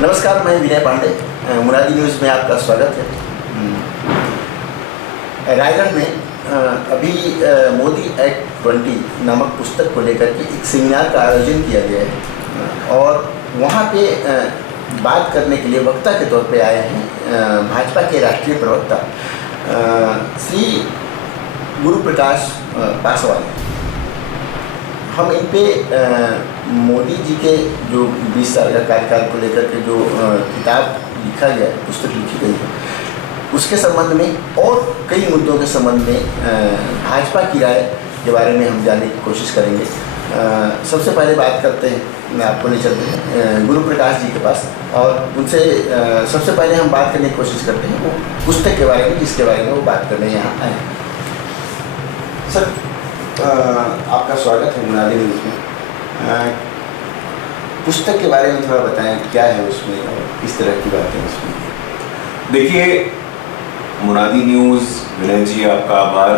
नमस्कार, मैं विनय पांडे। मुरादी न्यूज़ में आपका स्वागत है। रायगढ़ में अभी मोदी एक्ट 20 नामक पुस्तक को लेकर के एक सेमिनार का आयोजन किया गया है और वहाँ पे बात करने के लिए वक्ता के तौर पे आए हैं भाजपा के राष्ट्रीय प्रवक्ता श्री गुरु प्रकाश पासवान। हम इन पे मोदी जी के जो 20 साल का कार्यकाल को लेकर के जो किताब लिखा गया है, पुस्तक लिखी गई है, उसके संबंध में और कई मुद्दों के संबंध में भाजपा की राय के बारे में हम जानने की कोशिश करेंगे। सबसे पहले बात करते हैं, मैं आपको ले चलते हैं गुरु प्रकाश जी के पास और उनसे सबसे पहले हम बात करने की कोशिश करते हैं वो पुस्तक के बारे में, जिसके बारे में वो बात करने यहाँ आए। सर, आपका स्वागत है मुरादी न्यूज़ में। पुस्तक के बारे में थोड़ा बताएं, क्या है उसमें और किस तरह की बातें उसमें। देखिए, मुरादी न्यूज़, विनय जी आपका आभार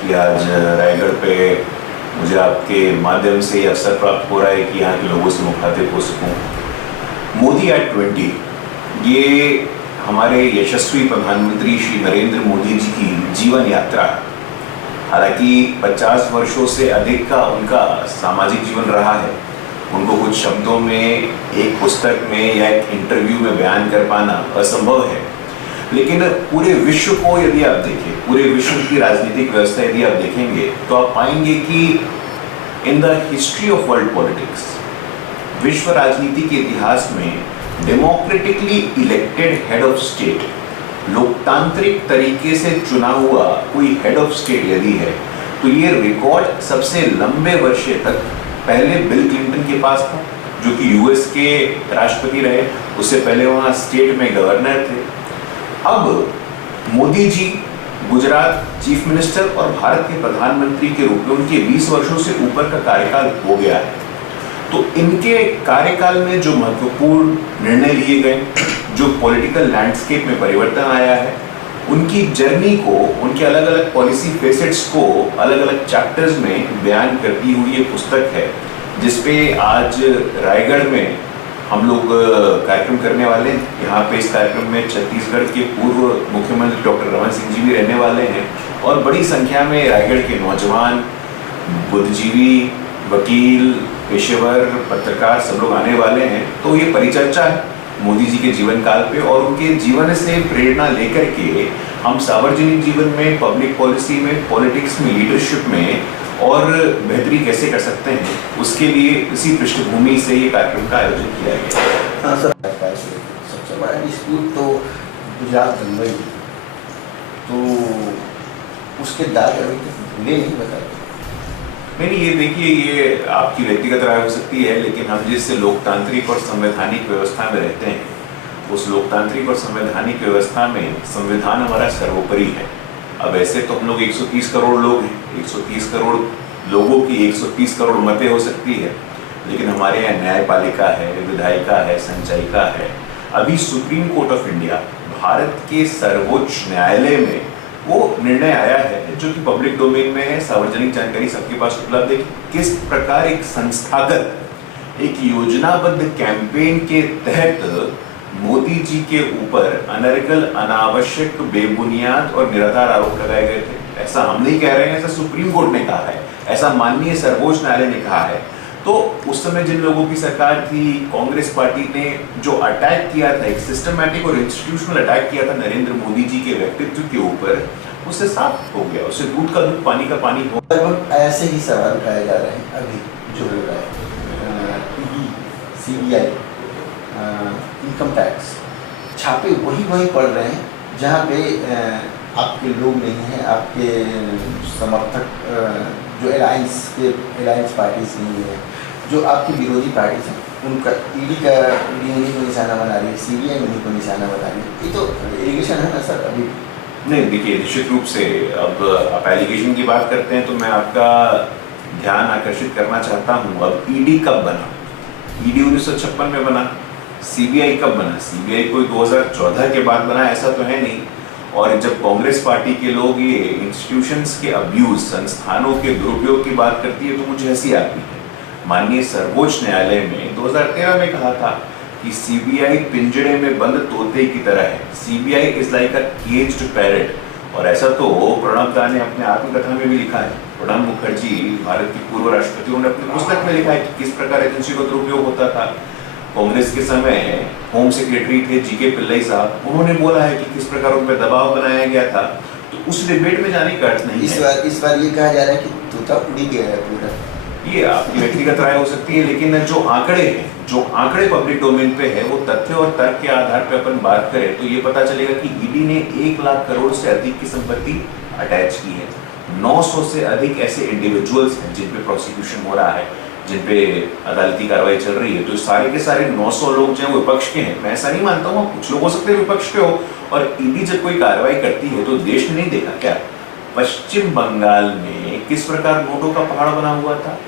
कि आज रायगढ़ पे मुझे आपके माध्यम से ये अवसर प्राप्त हो रहा है कि यहाँ के लोगों से मुखातिब हो सकूँ। मोदी एक्ट 20 ये हमारे यशस्वी प्रधानमंत्री श्री नरेंद्र मोदी जी की जीवन यात्रा। हालांकि 50 वर्षों से अधिक का उनका सामाजिक जीवन रहा है, उनको कुछ शब्दों में एक पुस्तक में या एक इंटरव्यू में बयान कर पाना असंभव है। लेकिन पूरे विश्व को यदि आप देखें, पूरे विश्व की राजनीतिक व्यवस्था यदि आप देखेंगे तो आप पाएंगे कि in the history of world politics, विश्व राजनीति के इतिहास में democratically elected head of state, लोकतांत्रिक तरीके से चुना हुआ कोई हेड ऑफ स्टेट यदि है तो ये रिकॉर्ड सबसे लंबे वर्षे तक पहले बिल क्लिंटन के पास था, जो कि यूएस के राष्ट्रपति रहे। उससे पहले वहाँ स्टेट में गवर्नर थे। अब मोदी जी गुजरात चीफ मिनिस्टर और भारत के प्रधानमंत्री के रूप में उनके 20 वर्षों से ऊपर का कार्यकाल हो गया है। तो इनके कार्यकाल में जो महत्वपूर्ण निर्णय लिए गए, जो पॉलिटिकल लैंडस्केप में परिवर्तन आया है, उनकी जर्नी को, उनके अलग अलग पॉलिसी फेसेट्स को अलग अलग चैप्टर्स में बयान करती हुई ये पुस्तक है, जिसपे आज रायगढ़ में हम लोग कार्यक्रम करने वाले हैं। यहाँ पे इस कार्यक्रम में छत्तीसगढ़ के पूर्व मुख्यमंत्री डॉक्टर रमन सिंह जी भी रहने वाले हैं और बड़ी संख्या में रायगढ़ के नौजवान, बुद्धिजीवी, वकील, पेशेवर, पत्रकार सब लोग आने वाले हैं। तो ये परिचर्चा है मोदी जी के जीवन काल पे और उनके जीवन से प्रेरणा लेकर के हम सार्वजनिक जीवन में, पब्लिक पॉलिसी में, पॉलिटिक्स में, लीडरशिप में और बेहतरी कैसे कर सकते हैं, उसके लिए इसी पृष्ठभूमि से ये कार्यक्रम का आयोजन किया गया। हाँ सर, सबसे बड़ा डिस्प्यूट तो गुजरात मुंबई, तो उसके दाग अभी तक धुले नहीं बताए। नहीं, ये देखिए, ये आपकी व्यक्तिगत राय हो सकती है, लेकिन हम जिस लोकतांत्रिक और संवैधानिक व्यवस्था में रहते हैं, उस लोकतांत्रिक और संवैधानिक व्यवस्था में संविधान हमारा सर्वोपरि है। अब ऐसे तो हम लोग 130 करोड़ लोग हैं, 130 करोड़ लोगों की 130 करोड़ मतें हो सकती है, लेकिन हमारे यहाँ न्यायपालिका है, विधायिका है, संचायिका है। अभी supreme court of India, Bharat के सर्वोच्च न्यायालय में वो निर्णय आया है जो कि पब्लिक डोमेन में है, सार्वजनिक जानकारी सबके पास उपलब्ध है, किस प्रकार एक संस्थागत, एक योजनाबद्ध कैंपेन के तहत मोदी जी के ऊपर अनर्गल, अनावश्यक, बेबुनियाद और निराधार आरोप लगाए गए थे। ऐसा हम नहीं कह रहे हैं, ऐसा सुप्रीम कोर्ट ने कहा है, ऐसा माननीय सर्वोच्च न्यायालय ने कहा है। तो उस समय जिन लोगों की सरकार थी, कांग्रेस पार्टी ने जो अटैक किया था, एक सिस्टमैटिक और इंस्टीट्यूशनल अटैक किया था नरेंद्र मोदी जी के व्यक्तित्व के ऊपर, उससे साफ हो गया, उससे दूध का दूध, पानी का पानी हो। लगभग ऐसे ही सवाल उठाए जा रहे हैं अभी जो हो रहा है। CBI, इनकम टैक्स छापे वही पड़ रहे हैं जहाँ पे आपके लोग नहीं हैं, आपके समर्थक जो अलायंस पार्टीज नहीं है, जो आपकी विरोधी पार्टीज हैं, उनका ईडी उन्हीं को निशाना बना रही है, CBI उन्हीं को निशाना बना रही है। ये तो एलिगेशन है ना सर अभी? नहीं, देखिए, निश्चित रूप से अब आप एलिगेशन की बात करते हैं तो मैं आपका ध्यान आकर्षित करना चाहता हूँ। अब ईडी कब बना? ईडी 1956 में बना। CBI कब बना? CBI कोई 2014 के बाद बना, ऐसा तो है नहीं। और जब कांग्रेस पार्टी के लोग ये इंस्टीट्यूशंस के अब्यूज, संस्थानों के दुरुपयोग की बात करती है तो मुझे हंसी आती है। माननीय सर्वोच्च न्यायालय में 2013 में कहा था कि सीबीआई पिंजड़े में बंद तोते की तरह है। CBI is like a caged parrot. और ऐसा तो प्रणब दा ने अपने आत्मकथा में भी लिखा है। प्रणब मुखर्जी भारत के पूर्व राष्ट्रपति, उन्होंने अपनी पुस्तक में लिखा है कि किस प्रकार एजेंसी का दुरुपयोग होता था। कांग्रेस के समय होम सेक्रेटरी थे जीके पिल्लई साहब, उन्होंने बोला है कि किस प्रकार उन पर दबाव बनाया गया था। तो उस डिबेट में जाने का अर्थ नहीं है। इस बार ये कहा जा रहा है कि तोता उड़ी गया है पूरा। ये आपकी व्यक्तिगत राय हो सकती है, लेकिन जो आंकड़े हैं, जो आंकड़े पब्लिक डोमेन पे है, वो तथ्य और तर्क के आधार पे अपन बात करें तो ये पता चलेगा कि ईडी ने 1 लाख करोड़ से अधिक की संपत्ति अटैच की है। 900 से अधिक ऐसे इंडिविजुअल्स हैं जिन पे प्रोसिक्यूशन हो रहा है, जिन पे अदालती कार्रवाई चल रही है। तो सारे के सारे 900 लोग जो है वो विपक्ष के हैं। मैं ऐसा नहीं मानता हूँ, कुछ लोग हो सकते हैं विपक्ष के हो। और ईडी जब कोई कार्रवाई करती है तो देश ने नहीं देखा क्या पश्चिम बंगाल में किस प्रकार नोटों का पहाड़ बना हुआ था।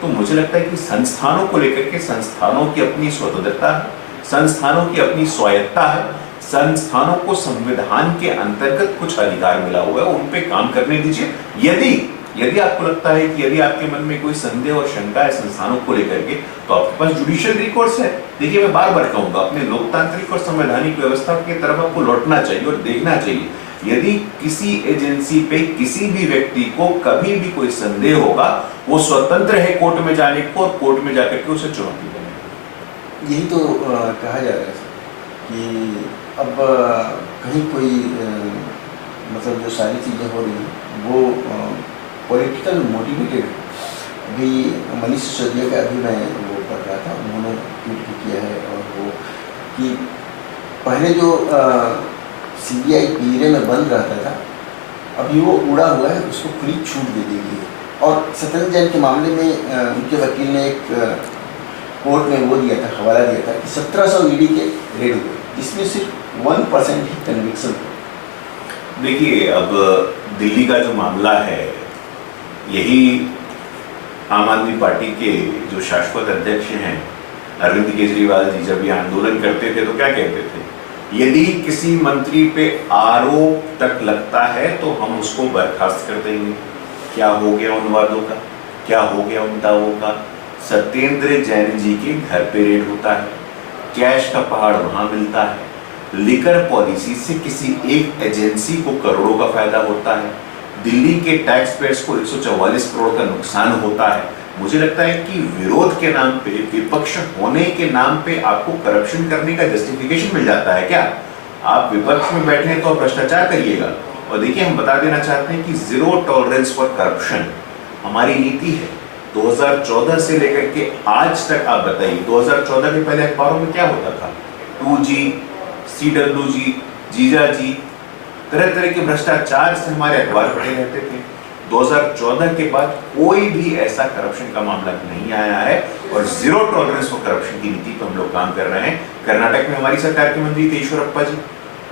तो मुझे लगता है कि संस्थानों को लेकर के संस्थानों की अपनी स्वतंत्रता है, संस्थानों की अपनी स्वायत्ता है, संस्थानों को संविधान के अंतर्गत कुछ अधिकार मिला हुआ है, उन पे काम करने दीजिए। यदि आपको लगता है कि यदि आपके मन में कोई संदेह और शंका है संस्थानों को लेकर के, तो आपके पास जुडिशियल रिकॉर्ड्स है। देखिए, मैं बार बार कहूंगा, अपने लोकतांत्रिक और संवैधानिक व्यवस्था की तरफ आपको लौटना चाहिए और देखना चाहिए। यदि किसी एजेंसी पे किसी भी व्यक्ति को कभी भी कोई संदेह होगा, वो स्वतंत्र है कोर्ट में जाने को और कोर्ट में जाकर के उसे चुनौती देने। यही तो कहा जा रहा है कि अब कहीं कोई मतलब जो सारी चीज़ें हो रही हैं वो पॉलिटिकल मोटिवेटेड। अभी मनीष सिसोदिया का अभी मैं वो पढ़ रहा था, उन्होंने ट्वीट भी किया है और वो कि पहले जो सीबीआई पिंजरे में बंद रहता था, अभी वो उड़ा हुआ है, उसको खुली छूट दे दी गई है। और सत्येंद्र जैन के मामले में उनके वकील ने एक कोर्ट में वो दिया था, हवाला दिया था कि 1700 ईडी के रेड हुए, जिसमें सिर्फ 1% ही कन्विक्शन हुआ। देखिए, अब दिल्ली का जो मामला है, यही आम आदमी पार्टी के जो शाश्वत अध्यक्ष हैं अरविंद केजरीवाल जी, जब ये आंदोलन करते थे तो क्या कहते थे, यदि किसी मंत्री पे आरोप तक लगता है तो हम उसको बर्खास्त कर देंगे। क्या हो गया उन वादों का, क्या हो गया उन दावों का। सत्येंद्र जैन जी के घर पे रेड होता है, कैश का पहाड़ वहां मिलता है, लिकर पॉलिसी से किसी एक एजेंसी को करोड़ों का फायदा होता है, दिल्ली के टैक्स पेयर्स को 144 करोड़ का नुकसान होता है। मुझे लगता है कि विरोध के नाम पे, विपक्ष होने के नाम पे आपको करप्शन करने का जस्टिफिकेशन मिल जाता है क्या? आप विपक्ष में बैठे हैं तो आप भ्रष्टाचार करिएगा। और देखिए, हम बता देना चाहते हैं कि जीरो टॉलरेंस फॉर करप्शन हमारी नीति है। 2014 से लेकर के आज तक आप बताइए, 2014 के पहले अखबारों में क्या होता था? 2G, CWG, जीजाजी, तरह तरह के भ्रष्टाचार से हमारे अखबार पढ़े रहते थे। 2014 के बाद कोई भी ऐसा करप्शन का मामला नहीं आया है और जीरो टॉलरेंस फॉर करप्शन की नीति पर हम लोग काम कर रहे हैं। कर्नाटक में हमारी सरकार के मंत्री थे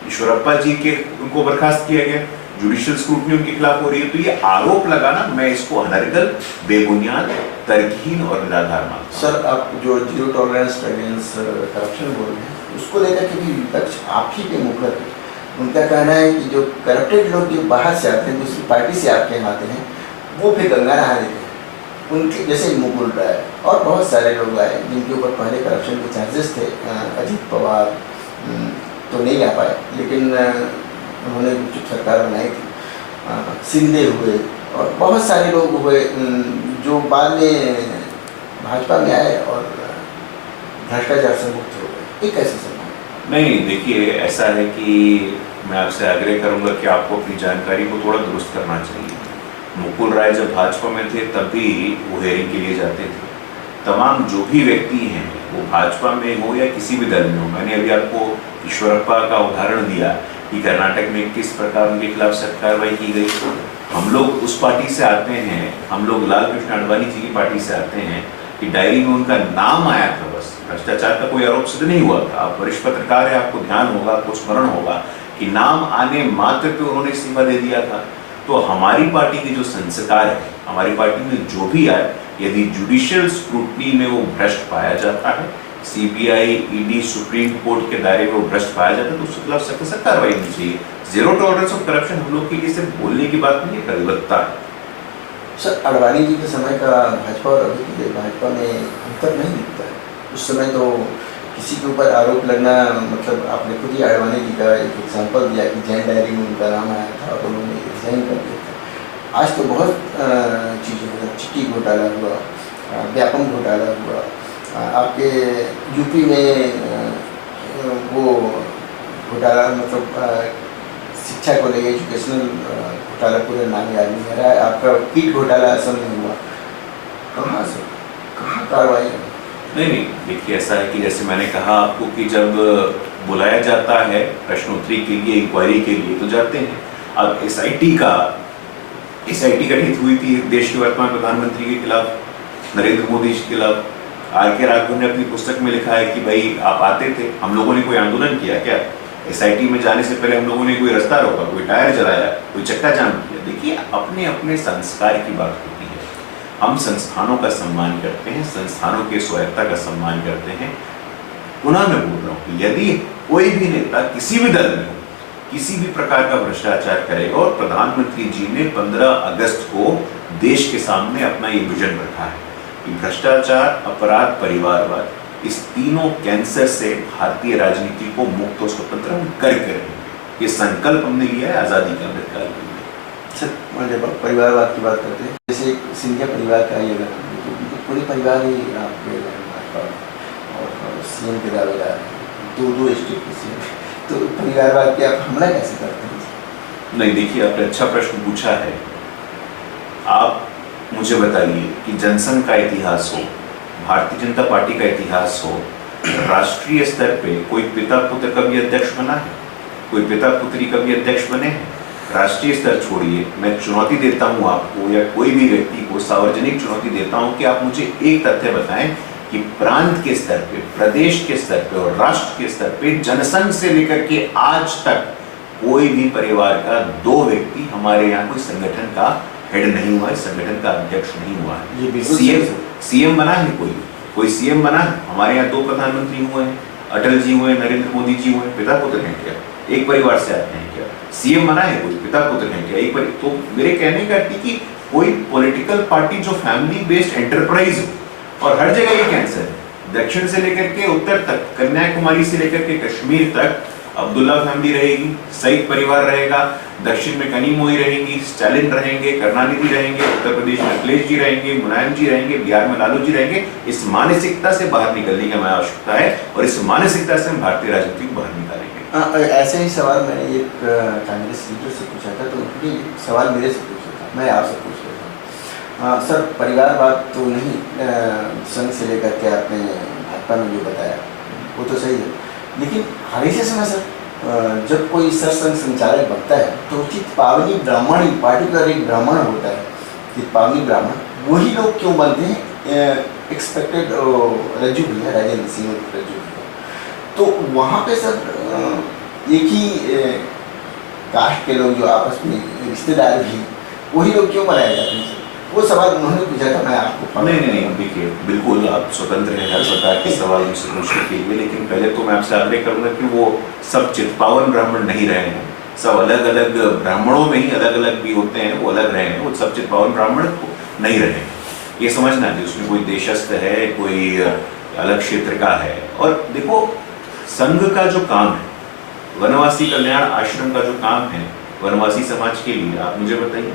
ईश्वरप्पा जी के उनको बर्खास्त किया गया, जुडिशियल स्क्रूटनी उनके खिलाफ हो रही है। तो ये आरोप लगाना, मैं इसको अनर्गल, बेबुनियाद, तर्कहीन और निराधार मानता हूं। सर, आप जो जीरो टॉलरेंस अगेंस्ट करप्शन बोल रहे हैं, उसको लेकर के भी विपक्ष आप ही पे मुखर है। उनका कहना है कि जो करप्टेड लोग जो बाहर से आते हैं, दूसरी पार्टी से आपके यहाँ आते हैं, वो फिर गंगा नहा लेते हैं। उनके जैसे मुकुल राय और बहुत सारे लोग आए जिनके ऊपर पहले करप्शन के चार्जेस थे। अजीत पवार तो नहीं आ पाए, लेकिन उन्होंने जो सरकार बनाई थी, सिंधे हुए और बहुत सारे लोग हुए जो बाद में भाजपा में आए और भ्रष्टाचार से मुक्त हो गए। एक ऐसे समय नहीं, देखिए, ऐसा है कि मैं आपसे आग्रह करूंगा कि आपको अपनी जानकारी को थोड़ा दुरुस्त करना चाहिए। मुकुल राय जब भाजपा में थे तब भी वो हेयरिंग के लिए जाते थे। तमाम जो भी व्यक्ति हैं, वो भाजपा में हो या किसी भी दल में हो, मैंने अभी आपको ईश्वरप्पा का उदाहरण दिया कि कर्नाटक में किस प्रकार उनके खिलाफ सख्त कार्रवाई की गई। हम लोग उस पार्टी से आते हैं, हम लोग लाल कृष्ण आडवाणी जी की पार्टी से आते हैं कि डायरी में उनका नाम आया था, बस भ्रष्टाचार का कोई आरोप सिद्ध नहीं हुआ था। आप वरिष्ठ पत्रकार हैं, आपको ध्यान होगा, आपको स्मरण होगा कि नाम आने मात्र पे उन्होंने इस्तीफा दे दिया था। तो हमारी पार्टी के जो संस्कार है, हमारी पार्टी में जो भी आए, यदि जुडिशियल स्क्रूटनी में वो भ्रष्ट पाया जाता है, सीबीआई, ईडी, सुप्रीम कोर्ट के दायरे में वो भ्रष्ट पाया जाता है, तो उसके खिलाफ सख्त से कार्रवाई होनी चाहिए। जीरो टॉलरेंस ऑफ करप्शन हम लोग के लिए सिर्फ बोलने की बात नहीं है, प्रतिबद्धता है। सर, आडवाणी जी के समय का भाजपा और अभी के भाजपा में अंतर नहीं दिखता है। उस समय तो किसी के ऊपर आरोप लगना, मतलब आपने खुद ही आडवाणी जी का एक एग्जाम्पल दिया कि जैन डायरी में उनका नाम आया था और उन्होंने रिजाइन कर दिया था। आज तो बहुत चीज़ें, मतलब चिट्ठी घोटाला हुआ, व्यापम घोटाला हुआ, आपके यूपी में वो घोटाला, मतलब शिक्षा को लेकर एजुकेशनल घोटाला, पूरा नाम याद नहीं आ रहा है, आपका किट घोटाला असम में हुआ। कहाँ से कहाँ कार्रवाई है? नहीं, देखिए ऐसा है कि जैसे मैंने कहा आपको कि जब बुलाया जाता है प्रश्नोत्तरी के लिए, इंक्वायरी के लिए, तो जाते हैं। अब एसआईटी गठित हुई थी देश के वर्तमान प्रधानमंत्री के खिलाफ, नरेंद्र मोदी जी के खिलाफ। आर.के. राघवन ने अपनी पुस्तक में लिखा है कि भाई आप आते थे, हम लोगों ने कोई आंदोलन किया क्या? एसआईटी में जाने से पहले हम लोगों ने कोई रास्ता रोका, कोई टायर जलाया, कोई चक्का जाम किया? देखिए अपने अपने संस्कार की बात होती है। हम संस्थानों का सम्मान करते हैं, संस्थानों के स्वायत्ता का सम्मान करते हैं। पुनः मैं बोल रहा हूँ कि यदि कोई भी नेता किसी भी दल में किसी भी प्रकार का भ्रष्टाचार करेगा, और प्रधानमंत्री जी ने 15 अगस्त को देश के सामने अपना ये विजन रखा है कि भ्रष्टाचार, अपराध, परिवारवाद, इस तीनों कैंसर से भारतीय राजनीति को मुक्त और स्वतंत्र हम करके रहेंगे। ये संकल्प हमने लिया है आज़ादी के अमृतकाल में। जब आप परिवारवाद की बात करते हैं, जैसे सिंधिया परिवार का ही अगर तो पूरे परिवार ही आपके और सीएम के दावेदार, दो स्टेट के सीएम, तो परिवारवाद पे आप हमला कैसे करते हैं? नहीं, देखिए आपने अच्छा प्रश्न पूछा है। आप मुझे बताइए कि जनसंघ का इतिहास हो, भारतीय जनता पार्टी का इतिहास हो, राष्ट्रीय स्तर पे कोई पिता पुत्र कभी अध्यक्ष बना है? कोई पिता पुत्री कभी अध्यक्ष बने हैं? राष्ट्रीय स्तर छोड़िए, मैं चुनौती देता हूं आपको या कोई भी व्यक्ति को सार्वजनिक चुनौती देता हूं कि आप मुझे एक तथ्य बताएं कि प्रांत के स्तर पे, प्रदेश के स्तर पे और राष्ट्र के स्तर पे जनसंघ से लेकर के आज तक कोई भी परिवार का 2 व्यक्ति हमारे यहाँ कोई संगठन का हेड नहीं हुआ है, संगठन का अध्यक्ष नहीं हुआ है। ये सीएम बना है, कोई सीएम बना है? हमारे यहाँ 2 प्रधानमंत्री हुए हैं, अटल जी हुए, नरेंद्र मोदी जी हुए। पिता पुत्र हैं क्या? एक परिवार से आते हैं क्या? सीएम बना है कोई? पिता पुत्र हैं क्या? तो मेरे कहने का अर्थ कि कोई पॉलिटिकल पार्टी जो फैमिली बेस्ड एंटरप्राइज हो, और हर जगह ये कैंसर है, दक्षिण से लेकर के उत्तर तक, कन्याकुमारी से लेकर के कश्मीर तक अब्दुल्ला फैमिली रहेगी, सईद परिवार रहेगा, दक्षिण में कनीमोई रहेंगी, स्टालिन रहेंगे, करुणानिधि रहेंगे, उत्तर प्रदेश में अखिलेश जी रहेंगे, मुलायम जी रहेंगे, बिहार में लालू जी रहेंगे। इस मानसिकता से बाहर निकलने की हमें आवश्यकता है और इस मानसिकता से हम भारतीय राजनीति को बाहर निकालेंगे। ऐसे ही सवाल मैंने एक कांग्रेस लीडर से पूछा था, तो उन्होंने सवाल मेरे से पूछा था, मैं आपसे पूछ रहा हूँ। सर, परिवारवाद तो नहीं, संघ से लेकर के आपने भाजपा में जो बताया वो तो सही है, लेकिन हमेशा समय सर जब कोई सरसंघ संचालक बनता है तो उचित पावनी ब्राह्मण ही, पार्टिकुलर एक ब्राह्मण होता है कि पावनी ब्राह्मण, वही लोग क्यों बनते हैं? एक्सपेक्टेड रज्जू भैया, राजेंद्र सिंह रज्जू भैया, तो वहाँ पे सर एक ही कास्ट के लोग जो आपस में रिश्तेदार भी, वही लोग क्यों बनाए जाते हैं? वो सवाल उन्होंने पूछा था, मैं आपको। नहीं, देखिए बिल्कुल आप स्वतंत्र हैं हर प्रकार के सवाल मुझसे पूछने के लिए, लेकिन पहले तो मैं आपसे आग्रह करूंगा कि वो सब चित्पावन ब्राह्मण नहीं रहे हैं। सब अलग अलग ब्राह्मणों में ही अलग अलग भी होते हैं, वो अलग रहे हैं, वो सब चित्पावन ब्राह्मण नहीं रहे हैं। ये समझना कि उसमें कोई देशस्थ है, कोई अलग क्षेत्र का है। और देखो, संघ का जो काम है, वनवासी कल्याण आश्रम का जो काम है वनवासी समाज के लिए, आप मुझे बताइए,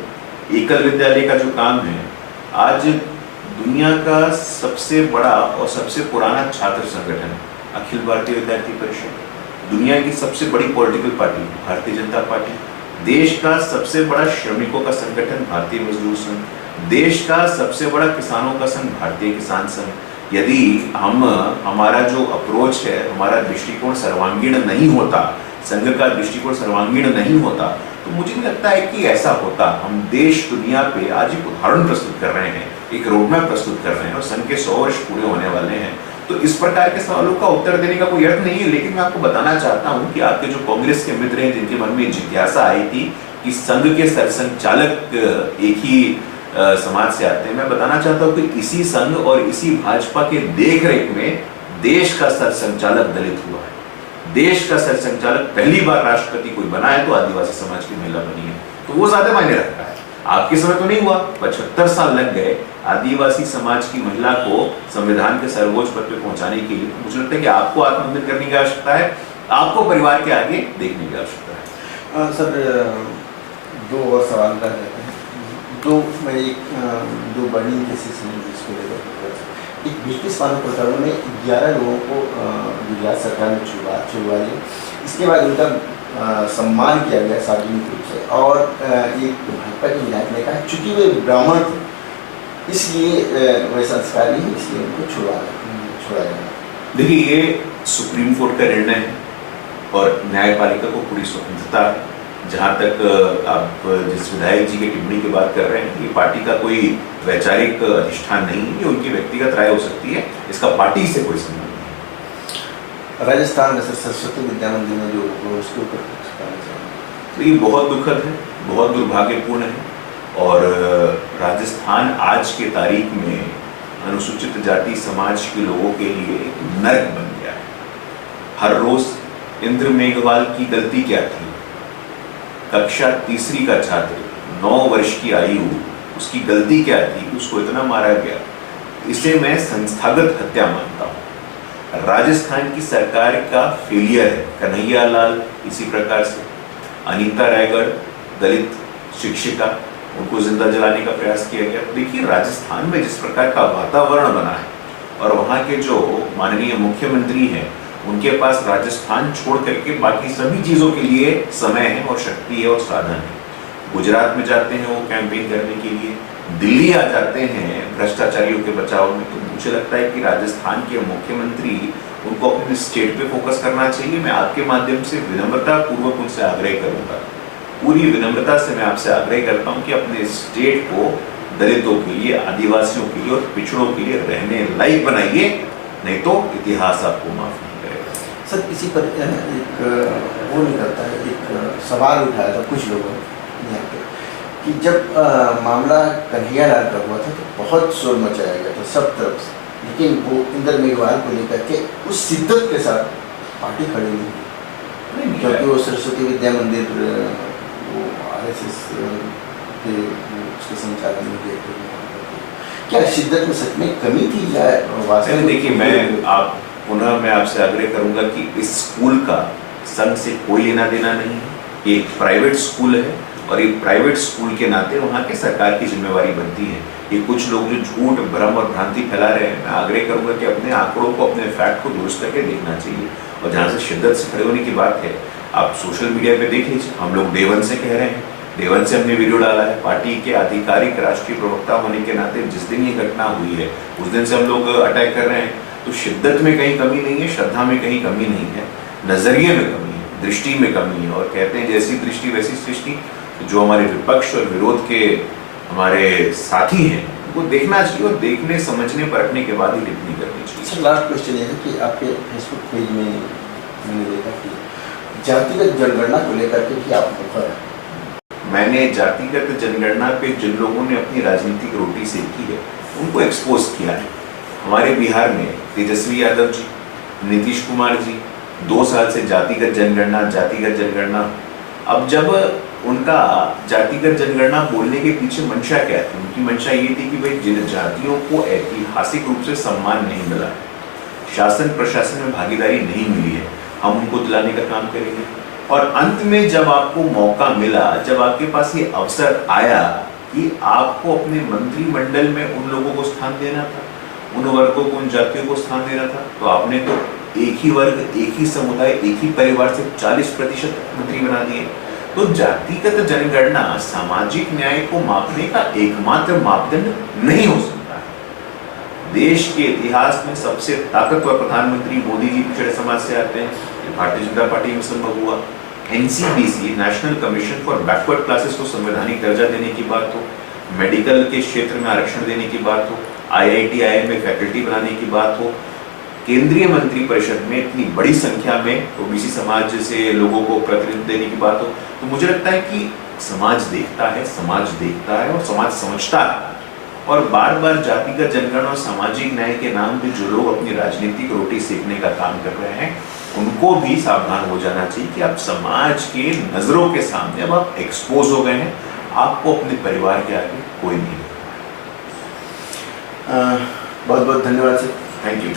एकल विद्यालय का जो काम है, आज दुनिया का सबसे बड़ा और सबसे पुराना छात्र संगठन अखिल भारतीय विद्यार्थी परिषद, दुनिया की सबसे बड़ी political party Bharatiya Janata party, देश का सबसे बड़ा श्रमिकों का संगठन भारतीय मजदूर संघ, देश का सबसे बड़ा किसानों का संघ भारतीय किसान संघ। यदि हमारा जो अप्रोच है, हमारा दृष्टिकोण सर्वांगीण नहीं होता, संघ का दृष्टिकोण सर्वांगीण नहीं होता, तो मुझे नहीं लगता है कि ऐसा होता। हम देश दुनिया पे आज एक उदाहरण प्रस्तुत कर रहे हैं, एक रोडमैप प्रस्तुत कर रहे हैं और संघ के 100 वर्ष पूरे होने वाले हैं। तो इस प्रकार के सवालों का उत्तर देने का कोई अर्थ नहीं है। लेकिन मैं आपको बताना चाहता हूं कि आपके जो कांग्रेस के मित्र हैं, जिनके मन में जिज्ञासा आई थी कि संघ के सरसंघचालक एक ही समाज से आते हैं, मैं बताना चाहता हूं कि इसी संघ और इसी भाजपा के देखरेख में देश का सरसंघचालक दलित हुआ है। देश का सरसंघचालक पहली बार राष्ट्रपति कोई बना है तो आदिवासी समाज की महिला बनी है, तो वो ज्यादा मायने रखता है। आपके समय तो नहीं हुआ, 75 साल लग गए आदिवासी समाज की महिला को संविधान के सर्वोच्च पद पे पहुंचाने के लिए। मुझे लगता है कि आपको आत्मचिंतन करने की आवश्यकता है, आपको परिवार के आगे देखने की आवश्यकता है। सर 2 और सवाल रह जाते हैं। दो बर्निंग केसेस हैं जिसको लेकर एक ब्रिटिश मानव प्रकरणों में 11 लोगों को गुजरात सरकार ने छुड़वा लिया। इसके बाद उनका सम्मान किया गया सार्वजनिक रूप से, और एक भाजपा के विधायक ने कहा चूंकि वे ब्राह्मण थे इसलिए वे संस्कार नहीं, इसलिए उनको छुड़ा गया। देखिए, ये सुप्रीम कोर्ट का निर्णय है और न्यायपालिका को पूरी स्वतंत्रता है। जहाँ तक आप जिस विधायक जी की टिप्पणी की बात कर रहे हैं, ये पार्टी का कोई वैचारिक अधिष्ठान नहीं है, ये उनकी व्यक्तिगत राय हो सकती है, इसका पार्टी से कोई संबंध नहीं। राजस्थान में सरस्वती विद्या मंदिर में जो उसके ऊपर तो ये बहुत दुखद है, बहुत दुर्भाग्यपूर्ण है, और राजस्थान आज के तारीख में अनुसूचित जाति समाज के लोगों के लिए एक नर्क बन गया है। हर रोज इंद्र मेघवाल की गलती क्या थी? कक्षा तीसरी का छात्र 9 वर्ष की आयु, उसकी गलती क्या थी? उसको इतना मारा गया। इसे मैं संस्थागत हत्या मानता हूँ। राजस्थान की सरकार का फेलियर है। कन्हैया लाल इसी प्रकार से, अनीता रायगढ़ दलित शिक्षिका, उनको जिंदा जलाने का प्रयास किया गया। देखिए, राजस्थान में जिस प्रकार का वातावरण बना है और वहाँ के जो माननीय मुख्यमंत्री हैं, उनके पास राजस्थान छोड़ करके बाकी सभी चीजों के लिए समय है और शक्ति है और साधन है। गुजरात में जाते हैं वो कैंपेन करने के लिए, दिल्ली आ जाते हैं भ्रष्टाचारियों के बचाव में। तो मुझे लगता है कि राजस्थान के मुख्यमंत्री उनको अपने स्टेट पे फोकस करना चाहिए। मैं आपके माध्यम से विनम्रता पूर्वक उनसे आग्रह करूंगा, पूरी विनम्रता से मैं आपसे आग्रह करता हूं कि अपने स्टेट को दलितों के लिए, आदिवासियों के लिए और पिछड़ों के लिए रहने लायक बनाइए, नहीं तो इतिहास आपको माफ नहीं करेगा। सर, इसी पर एक वो नहीं करता है, एक सवाल उठाया था कुछ लोगों ने यहाँ पे कि जब मामला कन्हैया लाल का हुआ था तो बहुत शोर मचाया गया था सब तरफ से, लेकिन वो इंद्र मेघवाल को लेकर के उस शिद्दत के साथ पार्टी खड़ी नहीं हुई, क्योंकि वो सरस्वती विद्या मंदिर वो RSS के उसके संचालन में देखते हैं। क्या शिद्दत में सच में कमी थी या वास्तव में? देखिए, मैं आपसे आग्रह करूंगा कि इस स्कूल का संघ से कोई लेना देना नहीं है। ये एक प्राइवेट स्कूल है और एक प्राइवेट स्कूल के नाते वहाँ के सरकार की जिम्मेवारी बनती है। ये कुछ लोग जो झूठ, भ्रम और भ्रांति फैला रहे हैं, मैं आग्रह करूंगा कि अपने आंकड़ों को, अपने फैक्ट को दुरुस्त करके देखना चाहिए। और जहाँ से शिद्दत से खड़े होने की बात है, आप सोशल मीडिया पे देख लीजिए, हम लोग डे 1 से कह रहे हैं, डे 1 से हमने वीडियो डाला है। पार्टी के आधिकारिक राष्ट्रीय प्रवक्ता होने के नाते जिस दिन ये घटना हुई है उस दिन से हम लोग अटैक कर रहे हैं। तो शिद्दत में कहीं कमी नहीं है, श्रद्धा में कहीं कमी नहीं है, नजरिए में कमी है, दृष्टि में कमी है। और कहते हैं जैसी दृष्टि वैसी सृष्टि। जो हमारे विपक्ष और विरोध के हमारे साथी हैं, उनको देखना चाहिए और देखने, समझने, परखने के बाद ही टिप्पणी करनी चाहिए। सर, लास्ट क्वेश्चन ये है कि आपके फेसबुक पेज में मैंने देखा कि जातिगत जनगणना को लेकर के भी आप मुखर हैं। मैंने जातिगत जनगणना पे जिन लोगों ने अपनी राजनीतिक रोटी सेकी है उनको एक्सपोज किया है। हमारे बिहार में तेजस्वी यादव जी, नीतीश कुमार जी 2 साल से जातिगत जनगणना। अब जब उनका जातिगत जनगणना बोलने के पीछे मंशा क्या थी? उनकी मंशा ये थी कि भाई जिन जातियों को ऐतिहासिक रूप से सम्मान नहीं मिला, शासन प्रशासन में भागीदारी नहीं मिली है, हम उनको दिलाने का काम करेंगे। और अंत में जब आपको मौका मिला, जब आपके पास ये अवसर आया कि आपको अपने मंत्रिमंडल में उन लोगों को स्थान देना था, उन वर्गों को, उन जातियों को स्थान देना था, तो आपने तो एक ही वर्ग, एक ही समुदाय, एक ही परिवार से 40% मंत्री बना दिए। तो जातिगत जनगणना सामाजिक न्याय को मापने का एकमात्र मापदंड नहीं हो सकता है। देश के इतिहास में सबसे ताकतवर प्रधानमंत्री मोदी जी पिछड़े समाज से आते हैं, ये भारतीय जनता पार्टी में संभव हुआ। NCBC, national commission for backward classes को संवैधानिक दर्जा देने की बात हो, मेडिकल के क्षेत्र में आरक्षण देने की बात हो, IIT, IIM में फैकल्टी बनाने की बात हो, केंद्रीय मंत्रिपरिषद में इतनी बड़ी संख्या में ओबीसी समाज से लोगों को प्रतिनिधित्व देने की बात हो, तो मुझे लगता है कि समाज देखता है और समाज समझता है। और बार बार जातिगत जनगणना और सामाजिक न्याय के नाम पे जो लोग अपनी राजनीतिक रोटी सेकने का काम कर रहे हैं, उनको भी सावधान हो जाना चाहिए कि आप समाज के नजरों के सामने अब आप एक्सपोज हो गए हैं आपको अपने परिवार के आगे कोई नहीं। बहुत बहुत धन्यवाद सर। Thank you.